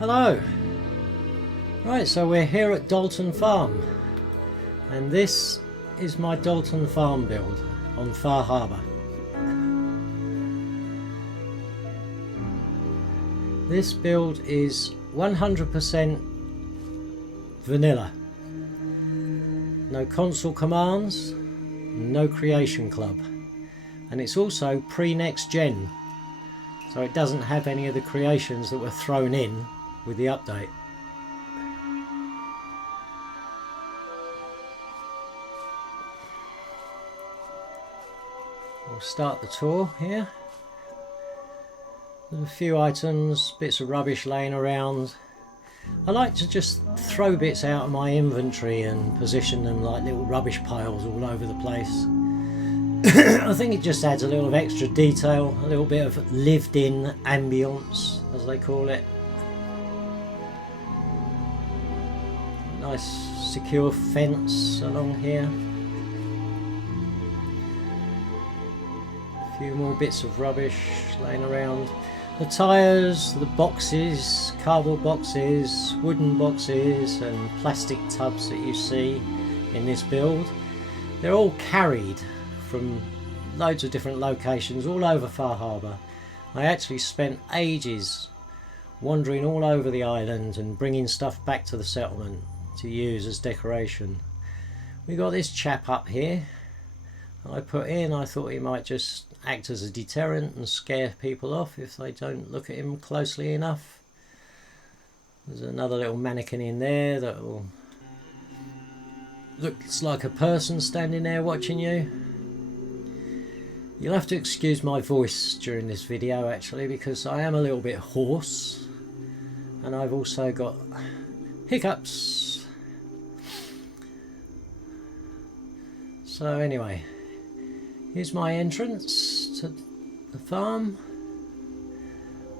Hello. Right, so we're here at Dalton Farm, and this is my Dalton Farm build on Far Harbour. This build is 100% vanilla. No console commands, no creation club, and it's also pre-next gen, so it doesn't have any of the creations that were thrown in with the update. We'll start the tour here. There's a few items, bits of rubbish laying around. I like to just throw bits out of my inventory and position them like little rubbish piles all over the place. I think it just adds a little of extra detail, a little bit of lived-in ambience, as they call it. Nice secure fence along here. A few more bits of rubbish laying around. The tyres, the boxes, cardboard boxes, wooden boxes and plastic tubs that you see in this build, they're all carried from loads of different locations all over Far Harbour. I actually spent ages wandering all over the island and bringing stuff back to the settlement to use as decoration. We got this chap up here I put in. I thought he might just act as a deterrent and scare people off if they don't look at him closely enough. There's another little mannequin in there that looks like a person standing there watching you. You'll have to excuse my voice during this video actually, because I am a little bit hoarse and I've also got hiccups. So anyway, here's my entrance to the farm,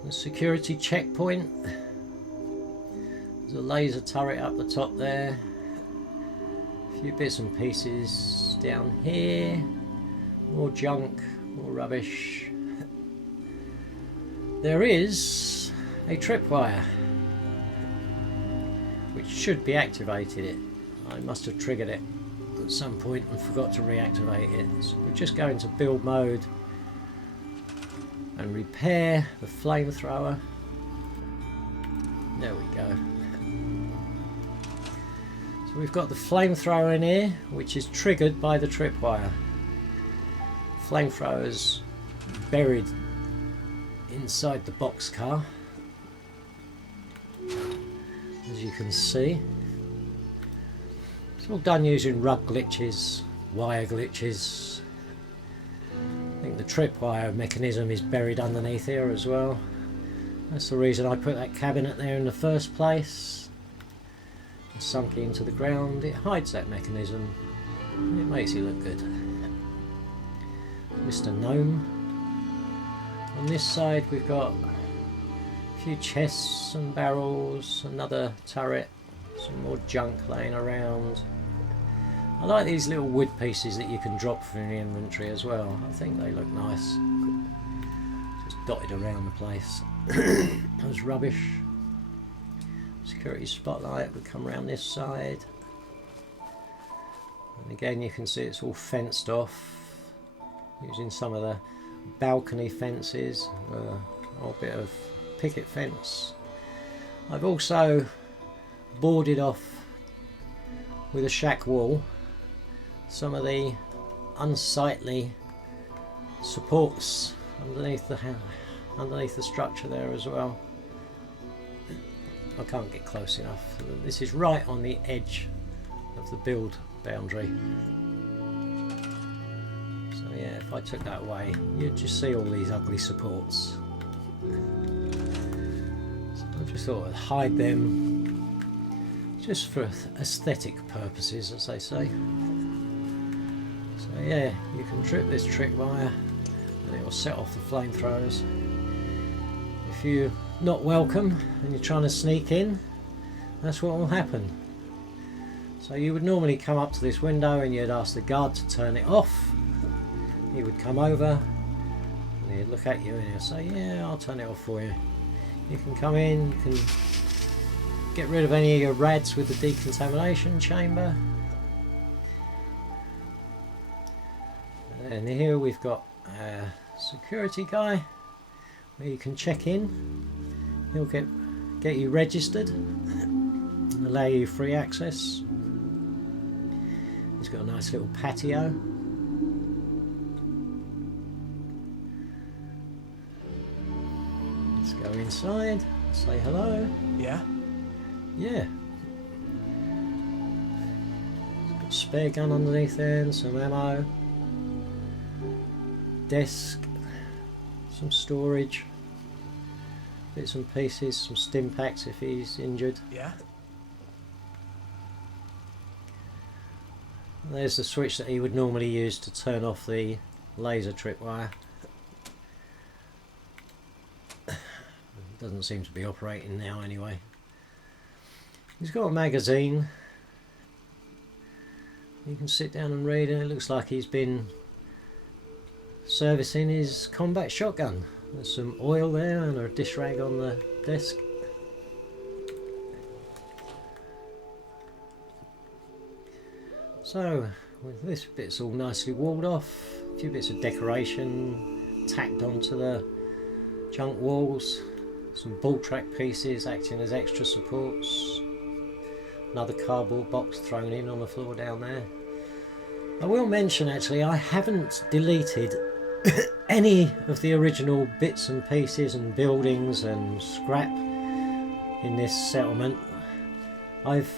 the security checkpoint. There's a laser turret up the top there, a few bits and pieces down here, more junk, more rubbish. There is a tripwire which should be activated. I must have triggered it at some point and forgot to reactivate it. So we'll just go into build mode and repair the flamethrower. There we go. So we've got the flamethrower in here, which is triggered by the tripwire. Flamethrower's buried inside the boxcar, as you can see. It's all done using rug glitches, wire glitches. I think the tripwire mechanism is buried underneath here as well. That's the reason I put that cabinet there in the first place. It's sunk into the ground. It hides that mechanism. It makes it look good. Mr. Gnome. On this side we've got a few chests and barrels, another turret, some more junk laying around. I like these little wood pieces that you can drop from your inventory as well. I think they look nice. Just dotted around the place. There's rubbish. Security spotlight, we come around this side. And again you can see it's all fenced off using some of the balcony fences, a whole bit of picket fence. I've also boarded off with a shack wall some of the unsightly supports underneath the structure there as well. I can't get close enough. This is right on the edge of the build boundary. So yeah, if I took that away, you'd just see all these ugly supports. So I just thought I'd hide them just for aesthetic purposes, as they say. So yeah, you can trip this tripwire and it will set off the flamethrowers. If you're not welcome and you're trying to sneak in, that's what will happen. So you would normally come up to this window and you'd ask the guard to turn it off. He would come over and he'd look at you and he'd say, yeah, I'll turn it off for you. You can come in, you can get rid of any of your rads with the decontamination chamber. And here we've got a security guy where you can check in. He'll get you registered and allow you free access. He's got a nice little patio. Let's go inside, say hello. Yeah? Yeah. Got a spare gun underneath there and some ammo. Desk, some storage, bits and pieces, some stim packs if he's injured. Yeah? There's the switch that he would normally use to turn off the laser tripwire. Doesn't seem to be operating now anyway. He's got a magazine. You can sit down and read it. It looks like he's been servicing his combat shotgun. There's some oil there and a dish rag on the desk. So, with this bit's all nicely walled off, a few bits of decoration tacked onto the junk walls, some ball track pieces acting as extra supports, another cardboard box thrown in on the floor down there. I will mention actually I haven't deleted any of the original bits and pieces and buildings and scrap in this settlement. I've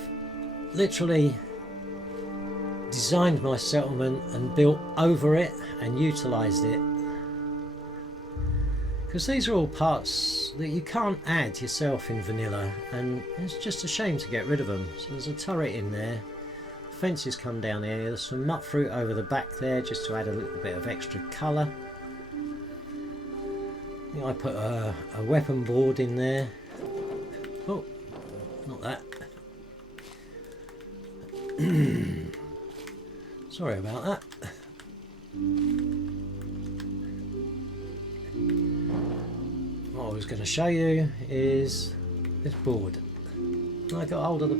literally designed my settlement and built over it and utilised it, because these are all parts that you can't add yourself in vanilla, and it's just a shame to get rid of them. So there's a turret in there, fences come down here, there's some nut fruit over the back there just to add a little bit of extra colour. I think I put a weapon board in there. Oh, not that. Sorry about that. What I was going to show you is this board. I got hold of the...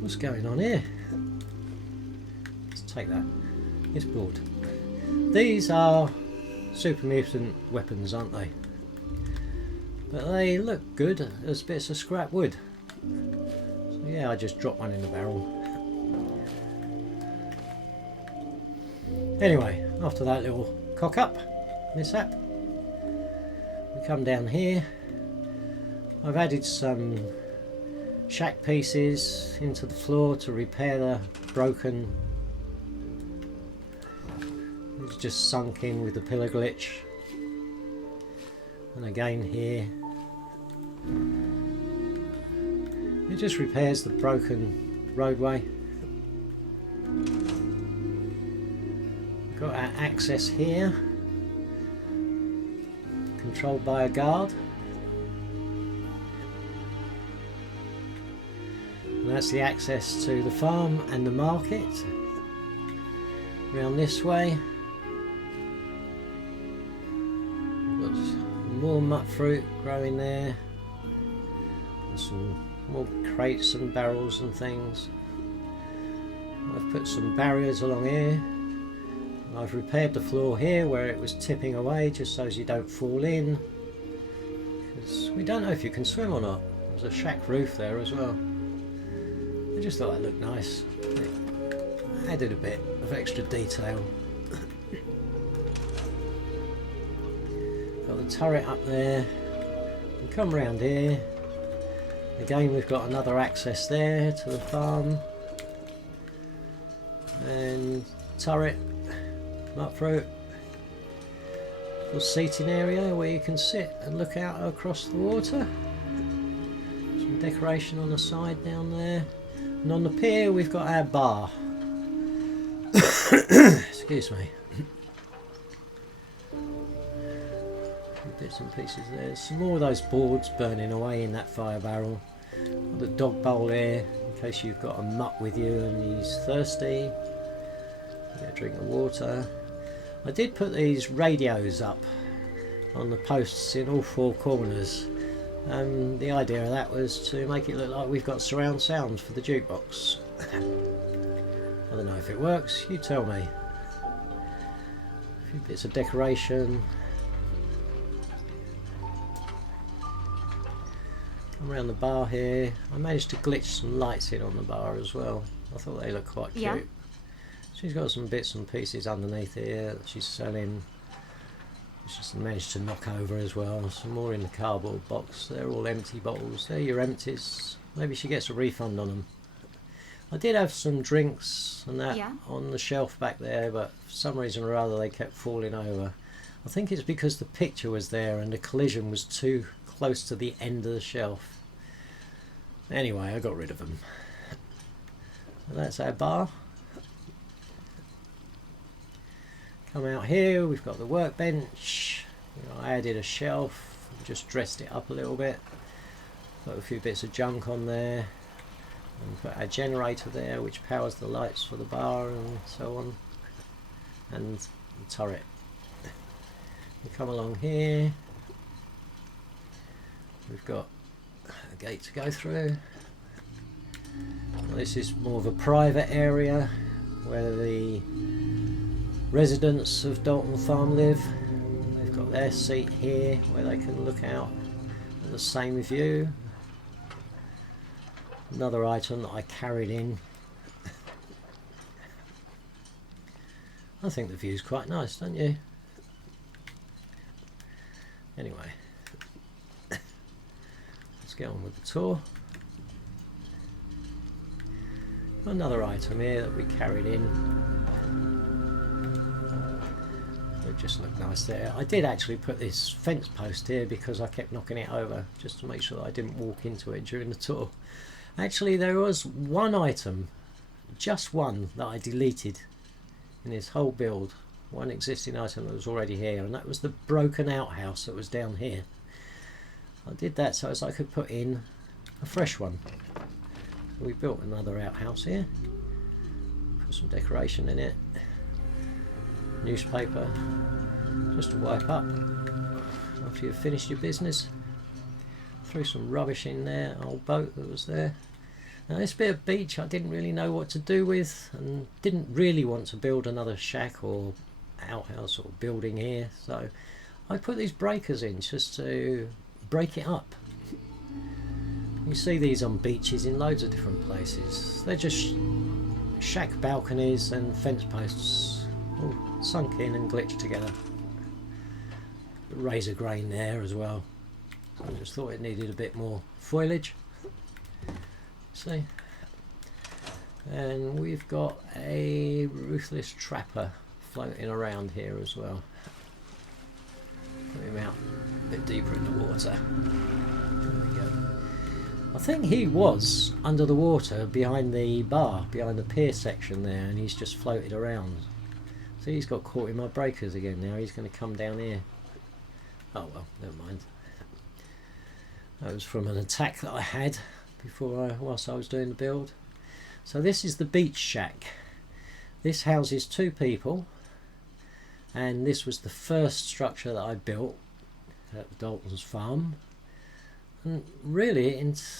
What's going on here? Let's take that. This board. These are super mutant weapons, aren't they? But they look good as bits of scrap wood. So yeah, I just dropped one in the barrel. Anyway, after that little cock up mishap, we come down here. I've added some shack pieces into the floor to repair the broken. It's just sunk in with the pillar glitch. And again here, it just repairs the broken roadway. Got our access here, controlled by a guard. And that's the access to the farm and the market. Around this way, we've got more nut fruit growing there, and some more crates and barrels and things. I've put some barriers along here. I've repaired the floor here where it was tipping away, just so as you don't fall in, because we don't know if you can swim or not. There's a shack roof there as well. I just thought that looked nice. It added a bit of extra detail. Got the turret up there. We come round here. Again, we've got another access there to the farm. And turret. Up through a seating area where you can sit and look out across the water. Some decoration on the side down there. And on the pier we've got our bar. Excuse me. Bits and pieces there. There's some more of those boards burning away in that fire barrel. Got the dog bowl there in case you've got a mutt with you and he's thirsty. Get a drink of water. I did put these radios up on the posts in all four corners. The idea of that was to make it look like we've got surround sound for the jukebox. I don't know if it works, you tell me. A few bits of decoration. Come around the bar here. I managed to glitch some lights in on the bar as well. I thought they looked quite cute. Yeah. She's got some bits and pieces underneath here that she's selling. She's managed to knock over as well. Some more in the cardboard box. They're all empty bottles. They're your empties. Maybe she gets a refund on them. I did have some drinks and that on the shelf back there, but for some reason or other they kept falling over. I think it's because the picture was there and the collision was too close to the end of the shelf. Anyway, I got rid of them. And that's our bar. Come out here, we've got the workbench. I added a shelf, just dressed it up a little bit. Got a few bits of junk on there. And put our generator there, which powers the lights for the bar and so on. And the turret. We come along here. We've got a gate to go through. Well, this is more of a private area where the residents of Dalton Farm live. They've got their seat here where they can look out at the same view. Another item that I carried in. I think the view's quite nice, don't you? Anyway, let's get on with the tour. Another item here that we carried in. It just looked nice there. I did actually put this fence post here because I kept knocking it over just to make sure that I didn't walk into it during the tour. Actually, there was one item, just one, that I deleted in this whole build. One existing item that was already here, and that was the broken outhouse that was down here. I did that so as I could put in a fresh one. So we built another outhouse here. Put some decoration in it. Newspaper, just to wipe up after you've finished your business. Threw some rubbish in there, old boat that was there. Now this bit of beach I didn't really know what to do with, and didn't really want to build another shack or outhouse or building here, so I put these breakers in just to break it up. You see these on beaches in loads of different places. They're just shack balconies and fence posts all sunk in and glitched together. Razor grain there as well. I just thought it needed a bit more foliage. See? And we've got a ruthless trapper floating around here as well. Put him out a bit deeper in the water. There we go. I think he was under the water behind the bar, behind the pier section there, and he's just floated around. See, he's got caught in my breakers again now. He's going to come down here. Oh well, never mind. That was from an attack that I had whilst I was doing the build. So this is the beach shack. This houses 2 people, and this was the first structure that I built at Dalton's farm. And really,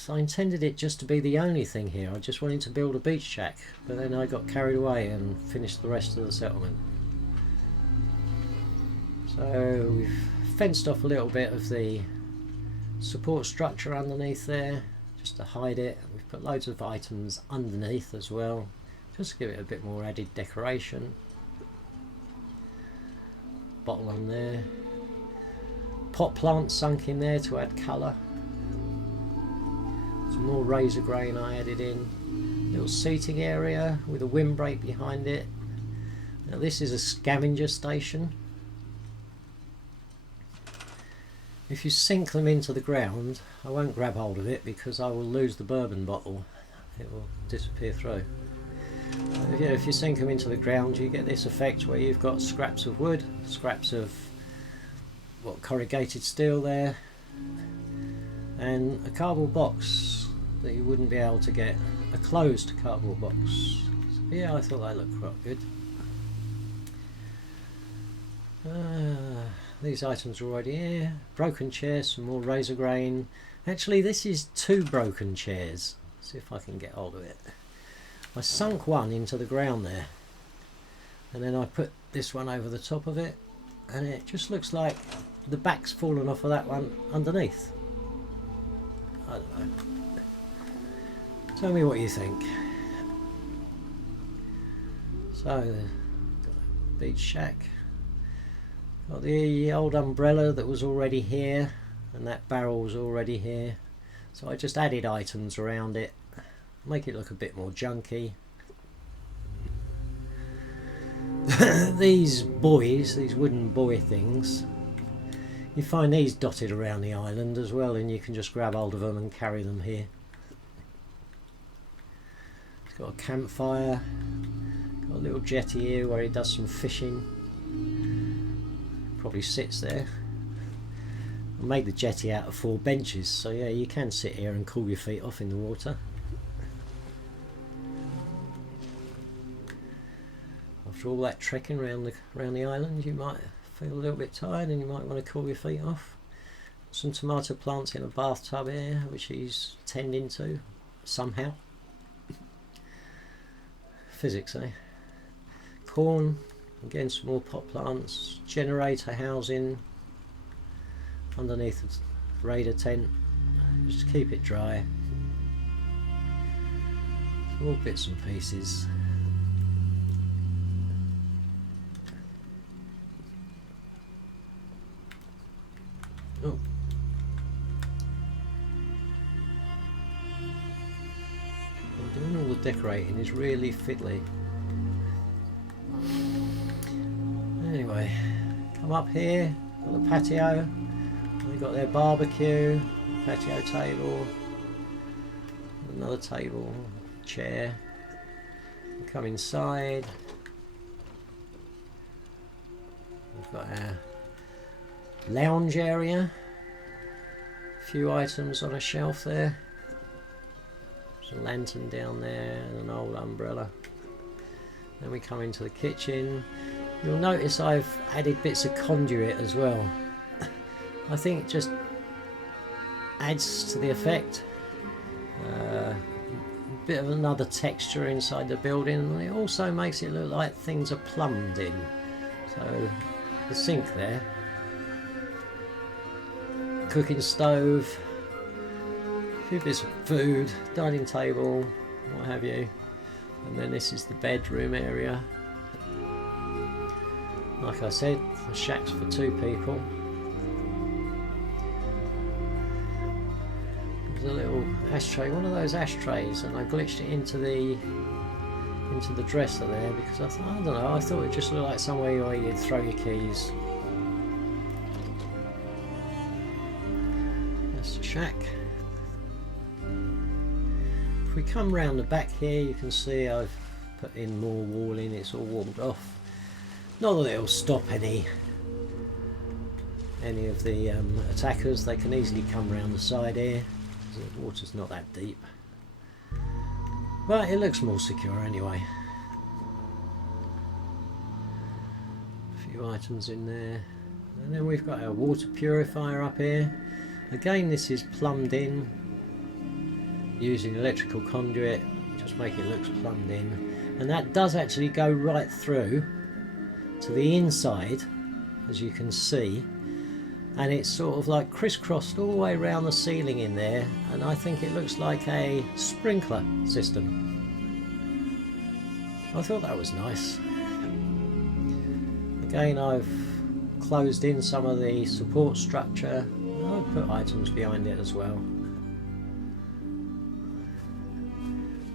I intended it just to be the only thing here. I just wanted to build a beach shack, but then I got carried away and finished the rest of the settlement. So we've fenced off a little bit of the support structure underneath there just to hide it. We've put loads of items underneath as well just to give it a bit more added decoration. Bottle on there, pot plants sunk in there to add colour. Some more razor grain I added in. Little seating area with a windbreak behind it. Now this is a scavenger station. If you sink them into the ground, I won't grab hold of it because I will lose the bourbon bottle. It will disappear through. If you sink them into the ground, you get this effect where you've got scraps of wood, scraps of corrugated steel there, and a cardboard box that you wouldn't be able to get, a closed cardboard box. So yeah, I thought that looked quite good. These items are already here. Broken chair, some more razor grain, Actually, this is 2 broken chairs. See if I can get hold of it. I sunk one into the ground there, and then I put this one over the top of it, and it just looks like the back's fallen off of that one underneath. I don't know. Tell me what you think. So, got a beach shack. Got the old umbrella that was already here, and that barrel was already here. So I just added items around it, make it look a bit more junky. These buoys, these wooden buoy things, you find these dotted around the island as well, and you can just grab hold of them and carry them here. It's got a campfire, got a little jetty here where he does some fishing. Probably sits there. I made the jetty out of 4 benches, so yeah, you can sit here and cool your feet off in the water. After all that trekking around the island, you might feel a little bit tired and you might want to cool your feet off. Some tomato plants in a bathtub here, which he's tending to somehow. Physics, eh? Corn, again some more pot plants, generator housing underneath the raider tent, just to keep it dry. All bits and pieces. Oh. Doing all the decorating is really fiddly. Anyway, come up here, got the patio. We've got their barbecue, patio table, another table, chair. We come inside. We've got our lounge area. A few items on a shelf there. There's a lantern down there and an old umbrella. Then we come into the kitchen. You'll notice I've added bits of conduit as well. I think it just adds to the effect. A bit of another texture inside the building, and it also makes it look like things are plumbed in. So the sink there, cooking stove, a few bits of food, dining table, what have you, and then this is the bedroom area. Like I said, the shack's for 2 people. There's a little ashtray, one of those ashtrays, and I glitched it into the dresser there because I thought, I don't know, I thought it just looked like somewhere where you'd throw your keys. That's the shack. If we come round the back here, you can see I've put in more walling, it's all warmed off. Not that it'll stop any of the attackers. They can easily come round the side here. The water's not that deep, but it looks more secure anyway. A few items in there, and then we've got our water purifier up here. Again, this is plumbed in using electrical conduit, just make it look plumbed in, and that does actually go right through to the inside, as you can see, and it's sort of like crisscrossed all the way around the ceiling in there, and I think it looks like a sprinkler system. I thought that was nice. Again, I've closed in some of the support structure. I've put items behind it as well.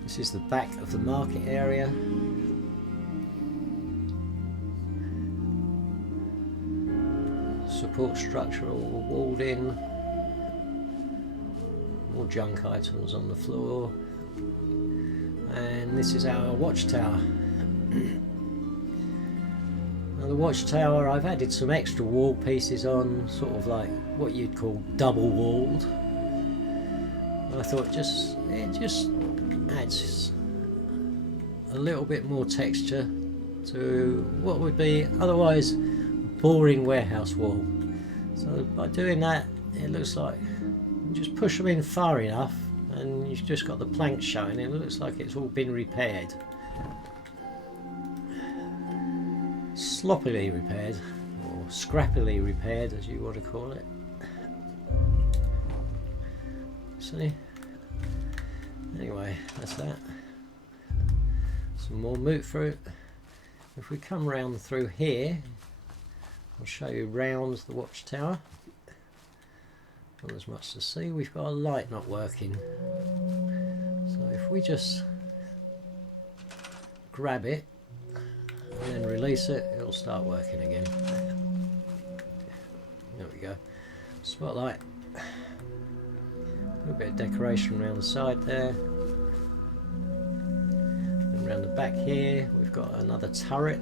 This is the back of the market area. Support structure all walled in. More junk items on the floor. And this is our watchtower. Now the watchtower, I've added some extra wall pieces on, sort of like what you'd call double walled. And I thought it just adds a little bit more texture to what would be otherwise boring warehouse wall. So by doing that, it looks like And just push them in far enough and you've just got the planks showing. It looks like it's all been repaired. Sloppily repaired, or scrappily repaired as you want to call it. See? Anyway, that's that. Some more moot fruit. If we come round through here, I'll show you round the watchtower. Not as much to see. We've got a light not working. So if we just grab it and then release it, it'll start working again. There we go. Spotlight. A little bit of decoration around the side there. And around the back here, we've got another turret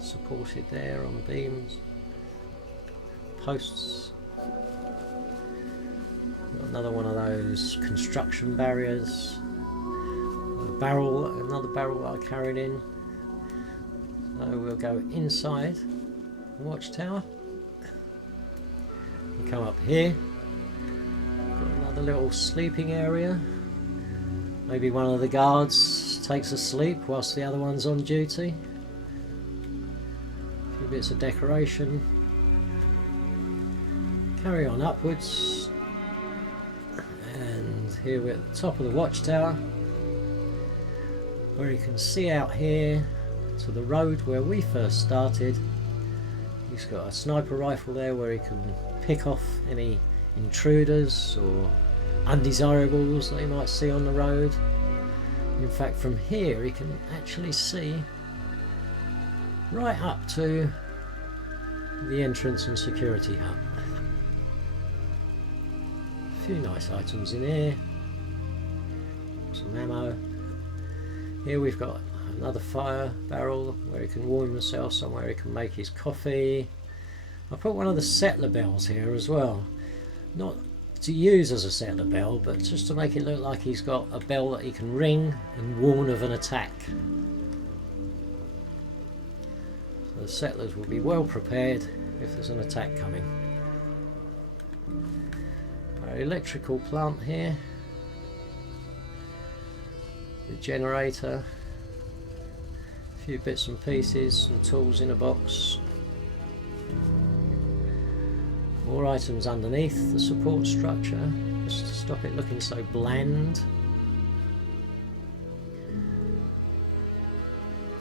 supported there on beams. Posts. Got another one of those construction barriers. Another barrel that I carried in. So we'll go inside the watchtower. We come up here. Got another little sleeping area. Maybe one of the guards takes a sleep whilst the other one's on duty. A few bits of decoration. Carry on upwards. And here we're at the top of the watchtower, where you can see out here to the road where we first started. He's got a sniper rifle there where he can pick off any intruders or undesirables that he might see on the road. In fact, from here he can actually see right up to the entrance and security hut. A few nice items in here. Some ammo. Here we've got another fire barrel where he can warm himself, somewhere he can make his coffee. I put one of the settler bells here as well. Not to use as a settler bell, but just to make it look like he's got a bell that he can ring and warn of an attack. So the settlers will be well prepared if there's an attack coming. Our electrical plant here. The generator. A few bits and pieces, some tools in a box. More items underneath the support structure, just to stop it looking so bland.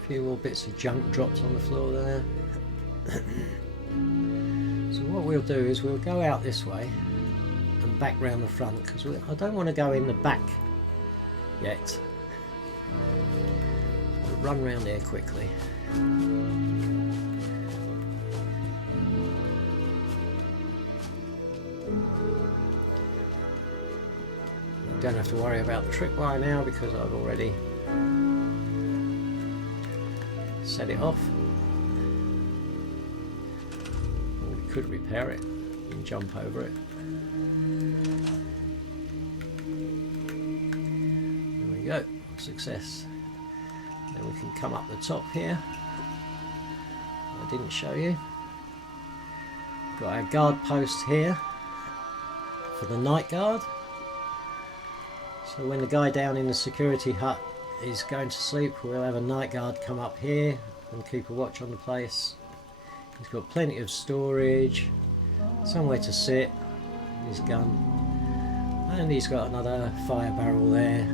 A few more bits of junk dropped on the floor there. So what we'll do is we'll go out this way and back round the front, because I don't want to go in the back yet. We'll run round here quickly. Don't have to worry about the tripwire now because I've already set it off. Or we could repair it and jump over it. There we go, success. Then we can come up the top here. I didn't show you. Got our guard post here for the night guard. So when the guy down in the security hut is going to sleep, we'll have a night guard come up here and keep a watch on the place. He's got plenty of storage, somewhere to sit, his gun, and he's got another fire barrel there,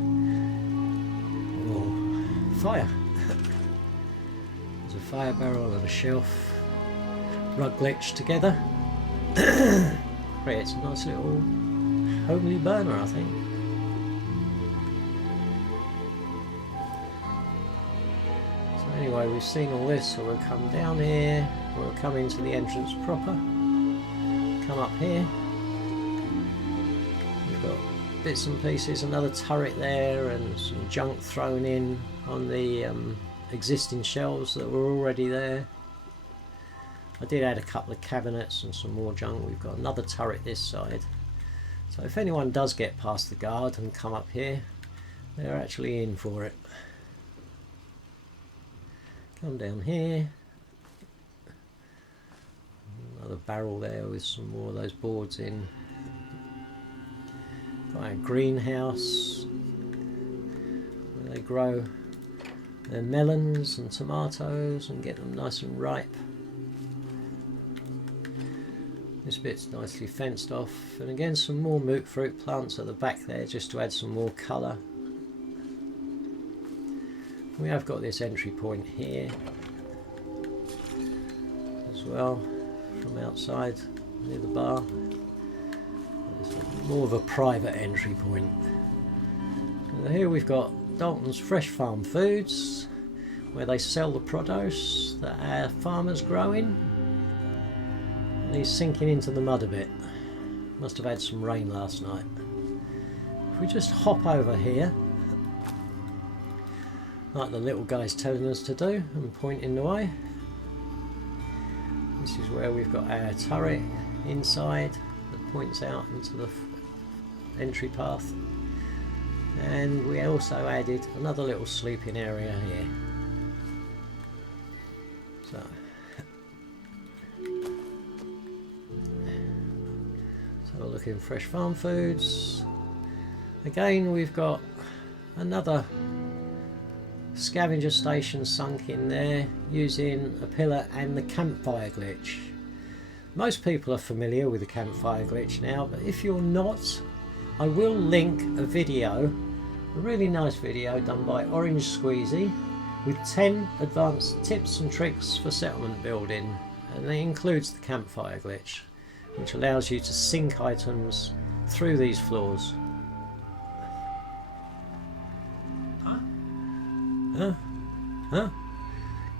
or fire. There's a fire barrel and a shelf, rug glitched together. Creates a nice little homely burner, I think. Anyway, we've seen all this, so we'll come down here, we'll come into the entrance proper, come up here, we've got bits and pieces, another turret there and some junk thrown in on the existing shelves that were already there. I did add a couple of cabinets and some more junk. We've got another turret this side, so if anyone does get past the guard and come up here, they're actually in for it. Come down here, another barrel there with some more of those boards in. got a greenhouse where they grow their melons and tomatoes and get them nice and ripe. This bit's nicely fenced off, and again some more moot fruit plants at the back there just to add some more colour. We have got this entry point here as well from outside near the bar. It's more of a private entry point. So here we've got Dalton's Fresh Farm Foods, where they sell the produce that our farmers grow in. And he's sinking into the mud a bit. Must have had some rain last night. If we just hop over here, like the little guy's telling us to do, and pointing the way. This is where we've got our turret inside that points out into the entry path. And we also added another little sleeping area here. So we're looking Fresh Farm Foods. Again, we've got another scavenger station sunk in there using a pillar and the campfire glitch. Most people are familiar with the campfire glitch now, but if you're not, I will link a video, a really nice video done by Orange Squeezy with 10 advanced tips and tricks for settlement building, and it includes the campfire glitch, which allows you to sink items through these floors. Huh?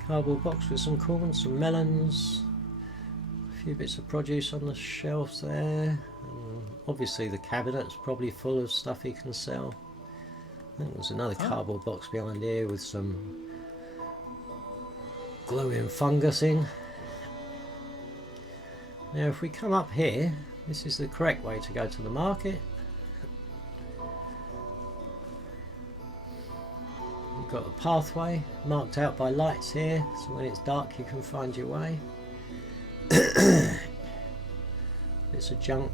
Cardboard box with some corn, some melons, a few bits of produce on the shelves there. Obviously the cabinet's probably full of stuff he can sell. I think there's another cardboard box behind here with some glowing fungus in. Now if we come up here, this is the correct way to go to the market. We've got a pathway marked out by lights here, so when it's dark you can find your way. Bits of junk,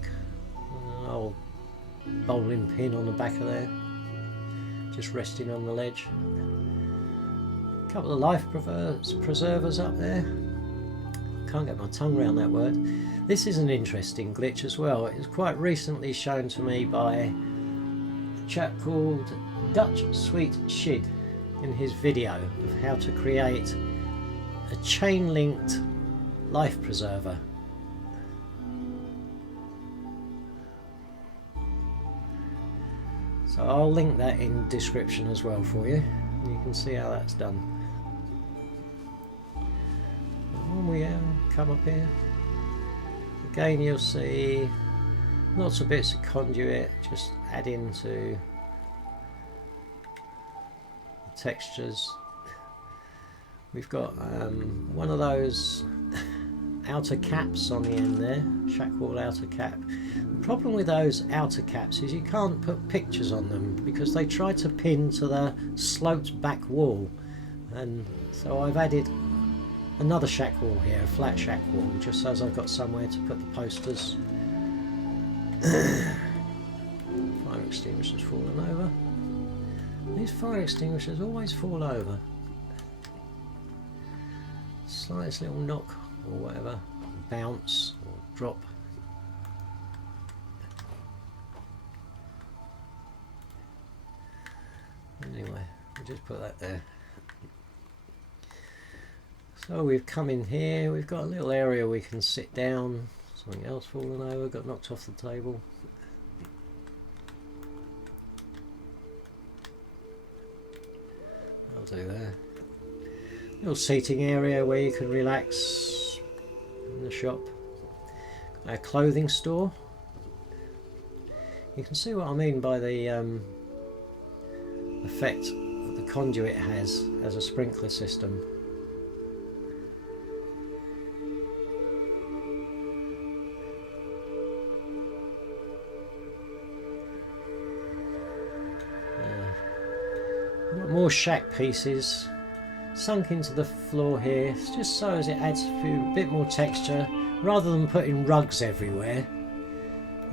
an old bowling pin on the back of there, just resting on the ledge. A couple of life preservers up there. Can't get my tongue around that word. This is an interesting glitch as well. It was quite recently shown to me by a chap called Dutch Sweet Shid in his video of how to create a chain linked life preserver. So I'll link that in the description as well for you. You can see how that's done. When we come up here, again you'll see lots of bits of conduit, just adding to the textures. We've got one of those outer caps on the end there, shack wall outer cap. The problem with those outer caps is you can't put pictures on them because they try to pin to the sloped back wall, and so I've added another shack wall here, a flat shack wall, just so as I've got somewhere to put the posters. Fire extinguisher's fallen over. These fire extinguishers always fall over. Slightest little knock or whatever, bounce or drop. Anyway, we'll just put that there. So we've come in here, we've got a little area we can sit down. Something else fallen over, got knocked off the table. I'll do that. Little seating area where you can relax in the shop. Got our clothing store. You can see what I mean by the effect that the conduit has as a sprinkler system. More shack pieces sunk into the floor here, just so as it adds a bit more texture rather than putting rugs everywhere.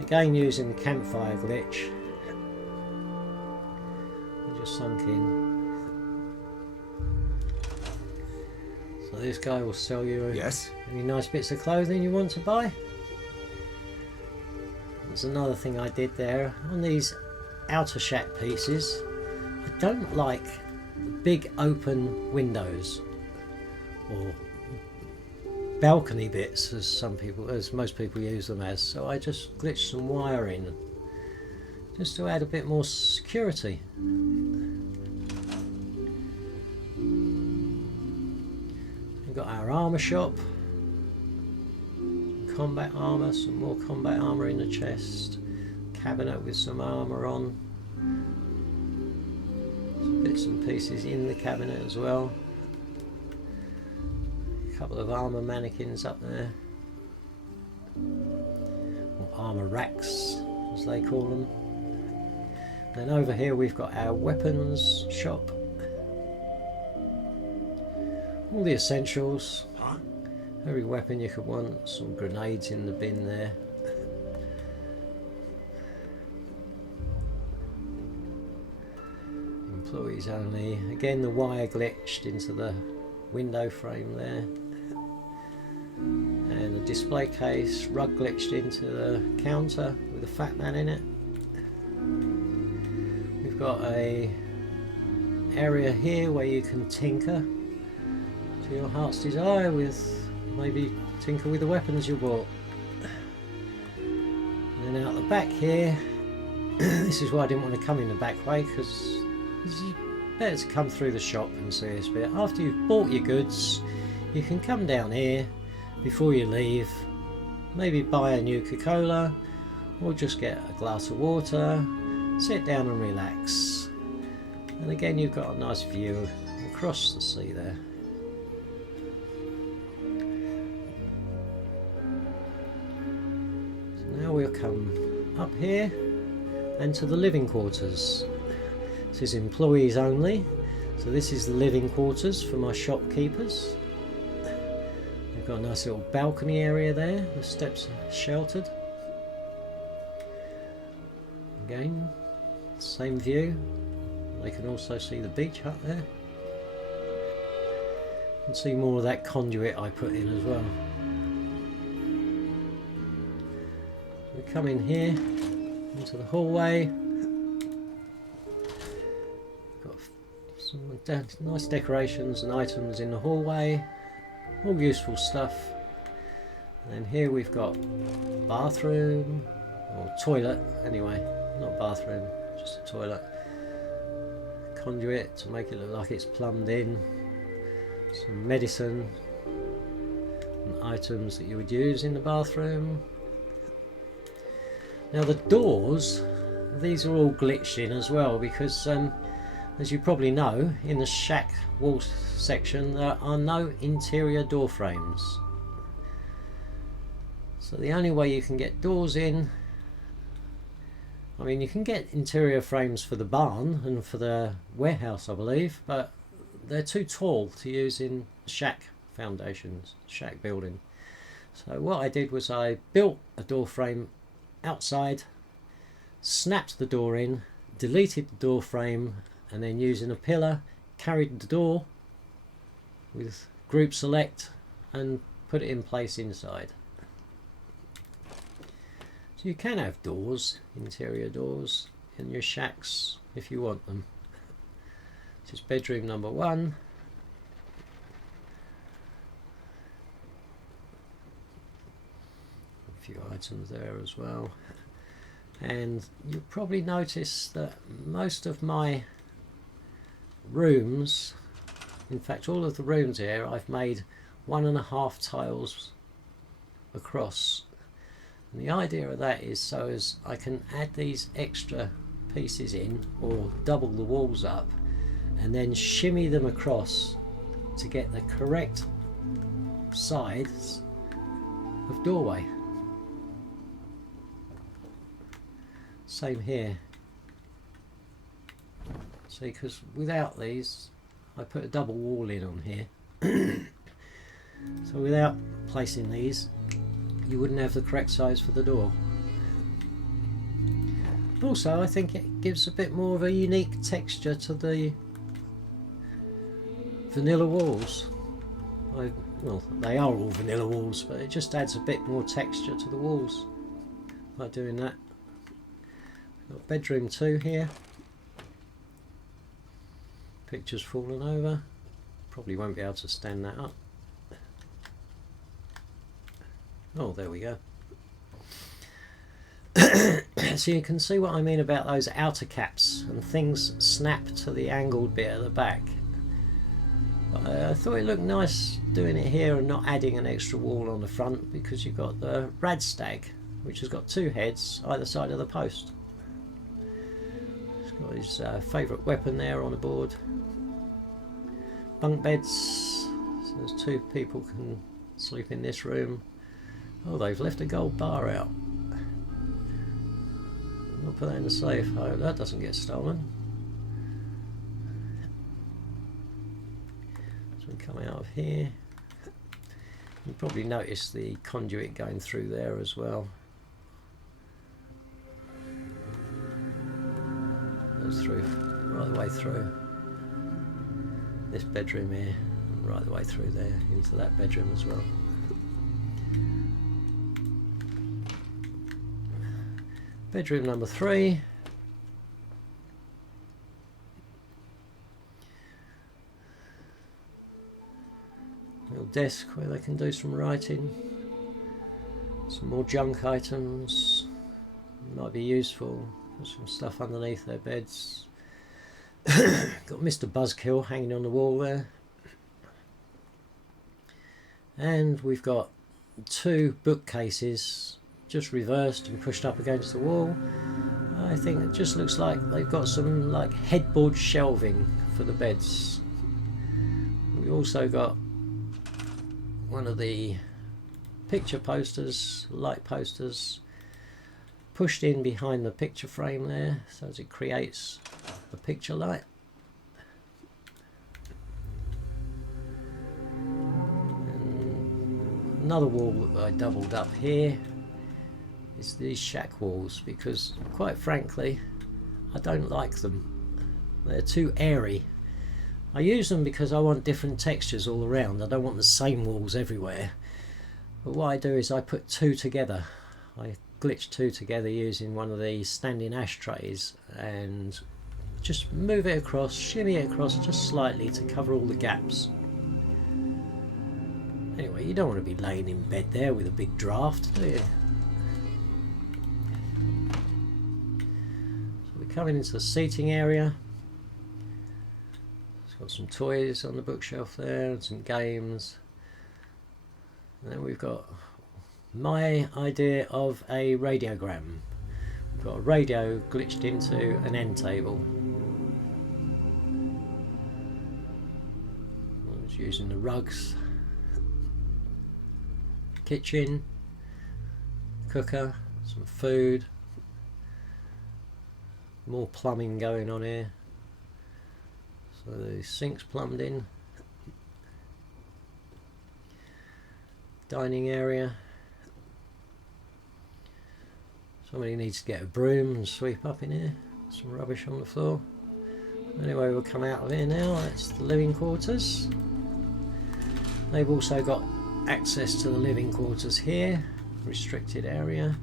Again using the campfire glitch. just sunk in. So this guy will sell you any nice bits of clothing you want to buy. There's another thing I did there on these outer shack pieces. I don't like big open windows or balcony bits as most people use them as, so I just glitched some wire in just to add a bit more security. We've got our armour shop, some combat armour, some more combat armour in the chest, cabinet with some armour on, some bits and pieces in the cabinet as well. Couple of armour mannequins up there, or armour racks as they call them. Then over here we've got our weapons shop, all the essentials, every weapon you could want, some grenades in the bin there. Employees only, again the wire glitched into the window frame there. And the display case, rug glitched into the counter with a fat man in it. We've got a area here where you can tinker to your heart's desire with, maybe tinker with the weapons you bought. And then out the back here, this is why I didn't want to come in the back way, because it's better to come through the shop and see this bit. After you've bought your goods, you can come down here before you leave, maybe buy a new Coca-Cola or just get a glass of water, sit down and relax. And again you've got a nice view across the sea there. So now we'll come up here and to the living quarters. This is employees only, so this is the living quarters for my shopkeepers. We've got a nice little balcony area there, the steps are sheltered. Again, same view. They can also see the beach hut there. You can see more of that conduit I put in as well. We come in here, into the hallway. Got some nice decorations and items in the hallway. All useful stuff. And then here we've got bathroom, or toilet anyway, not bathroom, just a toilet. Conduit to make it look like it's plumbed in. Some medicine and items that you would use in the bathroom. Now the doors, these are all glitched in as well, because as you probably know, in the shack wall section there are no interior door frames. So the only way you can get doors in, I mean you can get interior frames for the barn and for the warehouse I believe, but they're too tall to use in shack foundations, shack building. So what I did was I built a door frame outside, snapped the door in, deleted the door frame, and then using a pillar carried the door with group select and put it in place inside. So you can have doors, interior doors, in your shacks if you want them. This is bedroom number 1. A few items there as well. And you'll probably notice that most of my rooms, in fact all of the rooms here, I've made 1.5 tiles across. And the idea of that is so as I can add these extra pieces in, or double the walls up, and then shimmy them across to get the correct size of doorway. Same here. See, because without these, I put a double wall in on here. So without placing these, you wouldn't have the correct size for the door. Also, I think it gives a bit more of a unique texture to the vanilla walls. Well, they are all vanilla walls, but it just adds a bit more texture to the walls by doing that. Got bedroom 2 here. Picture's fallen over. Probably won't be able to stand that up. Oh, there we go. So you can see what I mean about those outer caps, and things snap to the angled bit at the back. I thought it looked nice doing it here and not adding an extra wall on the front, because you've got the Radstag, which has got 2 heads either side of the post. He's got his favourite weapon there on the board. Bunk beds, so there's 2 people can sleep in this room. Oh, they've left a gold bar out. I'll put that in the safe. I hope that doesn't get stolen. So we come out of here. You probably notice the conduit going through there as well. Goes through, right the way through this bedroom here, and right the way through there into that bedroom as well. Bedroom number 3. Little desk where they can do some writing. Some more junk items. Might be useful. There's some stuff underneath their beds. Got Mr. Buzzkill hanging on the wall there. And we've got 2 bookcases just reversed and pushed up against the wall. I think it just looks like they've got some like headboard shelving for the beds. We've also got one of the picture posters, light posters, pushed in behind the picture frame there, so as it creates a picture light. And another wall that I doubled up here is these shack walls, because quite frankly I don't like them. They're too airy. I use them because I want different textures all around. I don't want the same walls everywhere. But what I do is I put 2 together. I glitch 2 together using one of these standing ashtrays and just move it across, shimmy it across just slightly to cover all the gaps. Anyway, you don't want to be laying in bed there with a big draft, do you? Coming into the seating area, it's got some toys on the bookshelf there and some games, and then we've got my idea of a radiogram. We've got a radio glitched into an end table. I was using the rugs, kitchen, cooker, some food. More plumbing going on here. So the sink's plumbed in. Dining area. Somebody needs to get a broom and sweep up in here. Some rubbish on the floor. Anyway, we'll come out of here now. That's the living quarters. They've also got access to the living quarters here. Restricted area.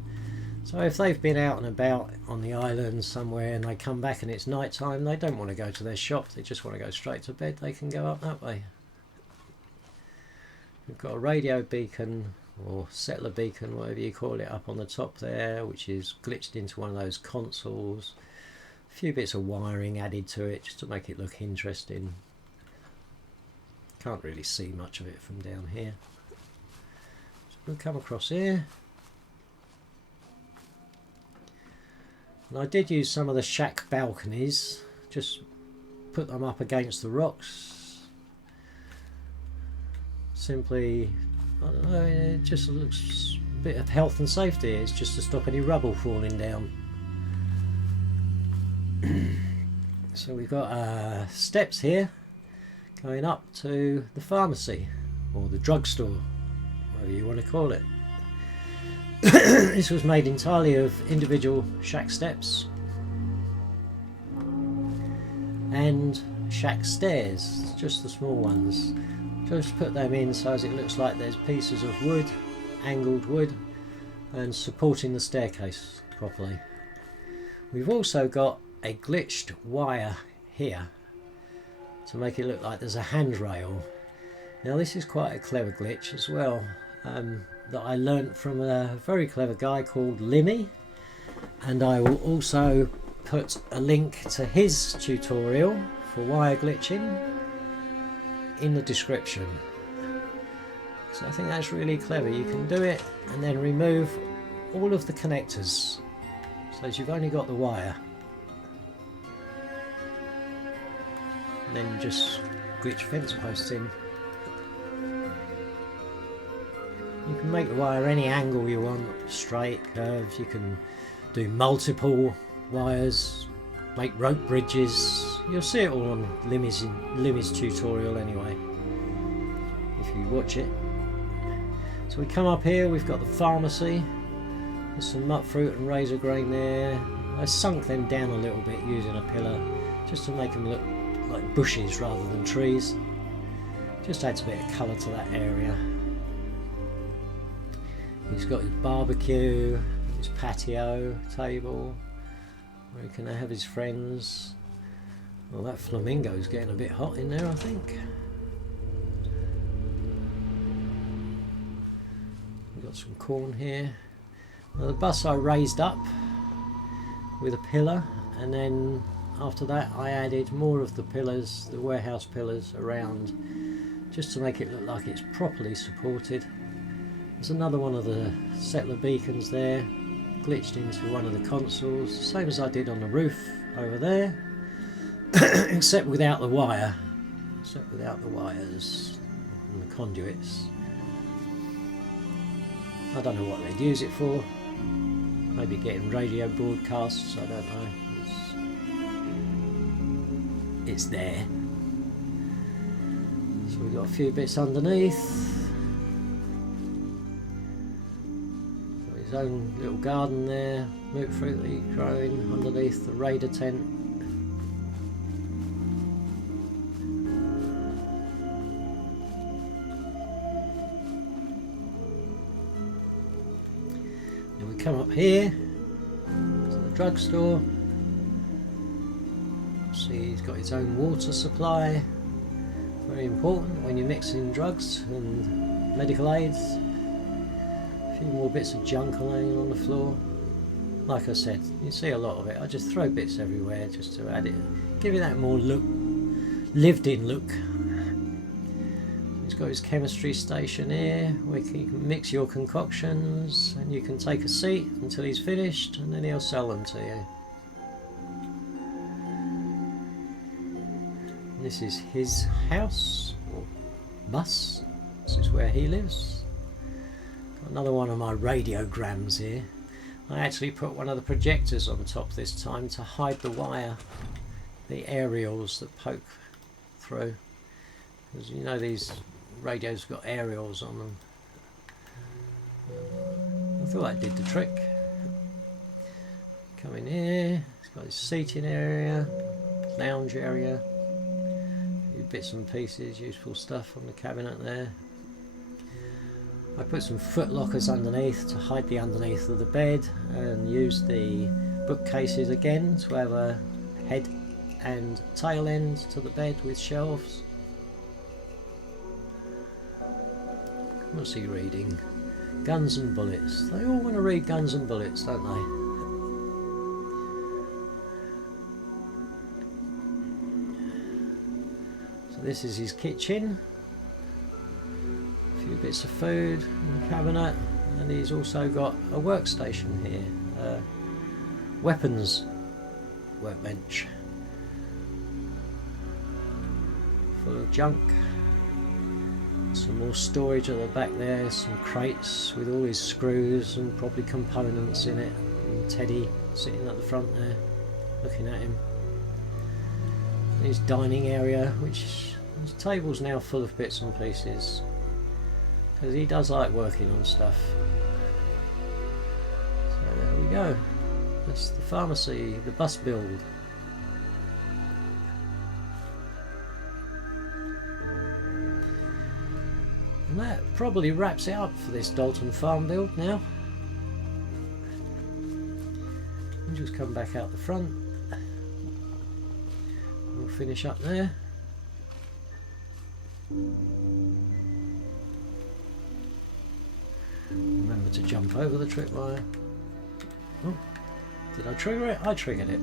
So if they've been out and about on the island somewhere and they come back and it's night time, they don't want to go to their shop, they just want to go straight to bed, they can go up that way. We've got a radio beacon, or settler beacon, whatever you call it, up on the top there, which is glitched into one of those consoles. A few bits of wiring added to it just to make it look interesting. Can't really see much of it from down here. So we'll come across here. And I did use some of the shack balconies, just put them up against the rocks. Simply, I don't know, it just looks a bit of health and safety. It's just to stop any rubble falling down. So we've got steps here going up to the pharmacy, or the drugstore, whatever you want to call it. This was made entirely of individual shack steps. and shack stairs, just the small ones. Just put them in so as it looks like there's pieces of wood, angled wood, and supporting the staircase properly. We've also got a glitched wire here to make it look like there's a handrail. Now this is quite a clever glitch as well, that I learnt from a very clever guy called Limmy, and I will also put a link to his tutorial for wire glitching in the description. So I think that's really clever. You can do it and then remove all of the connectors so as you've only got the wire, and then just glitch fence posts in. You can make the wire any angle you want, straight, curves. You can do multiple wires, make rope bridges. You'll see it all on Limmy's tutorial anyway, if you watch it. So we come up here, we've got the pharmacy. There's some nut fruit and razor grain there. I sunk them down a little bit using a pillar, just to make them look like bushes rather than trees. Just adds a bit of colour to that area. He's got his barbecue, his patio table, where he can have his friends. Well, that flamingo's getting a bit hot in there, I think. We've got some corn here. Now the bus I raised up with a pillar, and then after that I added more of the pillars, the warehouse pillars around, just to make it look like it's properly supported. There's another one of the settler beacons there, glitched into one of the consoles, same as I did on the roof over there, except without the wire, except without the wires and the conduits. I don't know what they'd use it for, maybe getting radio broadcasts, I don't know. It's there. So we've got a few bits underneath. His own little garden there, moot fruit that he's growing underneath the raider tent. Then we come up here to the drugstore. See, he's got his own water supply, very important when you're mixing drugs and medical aids. A few more bits of junk laying on the floor. Like I said, you see a lot of it. I just throw bits everywhere just to add it, give it that more look, lived in look. He's got his chemistry station here where you can mix your concoctions, and you can take a seat until he's finished, and then he'll sell them to you. And this is his house or bus. This is where he lives. Another one of my radiograms here. I actually put one of the projectors on top this time to hide the wire, the aerials that poke through, because you know these radios have got aerials on them. I thought that did the trick. Come in here, it's got his seating area, lounge area, a few bits and pieces, useful stuff on the cabinet there. I put some foot lockers underneath to hide the underneath of the bed, and used the bookcases again to have a head and tail end to the bed with shelves. What's he reading? Guns and Bullets. They all want to read Guns and Bullets, don't they? So this is his kitchen. A few bits of food in the cabinet, and he's also got a workstation here, weapons workbench full of junk. Some more storage at the back there, some crates with all his screws and probably components in it, and Teddy sitting at the front there looking at him. And his dining area, which his table's now full of bits and pieces, because he does like working on stuff. So there we go. That's the pharmacy, the bus build. probably wraps it up for this Dalton farm build now. We'll just come back out the front. We'll finish up there. Remember to jump over the tripwire. Oh, did I trigger it? I triggered it.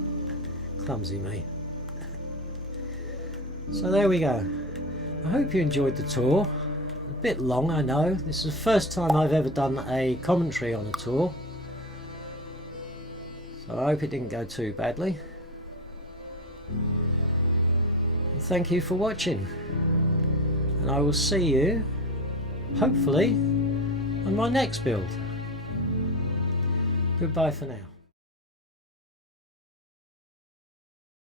Clumsy me. So there we go. I hope you enjoyed the tour. A bit long, I know. This is the first time I've ever done a commentary on a tour. So I hope it didn't go too badly. And thank you for watching. And I will see you, hopefully, on my next build. Goodbye for now.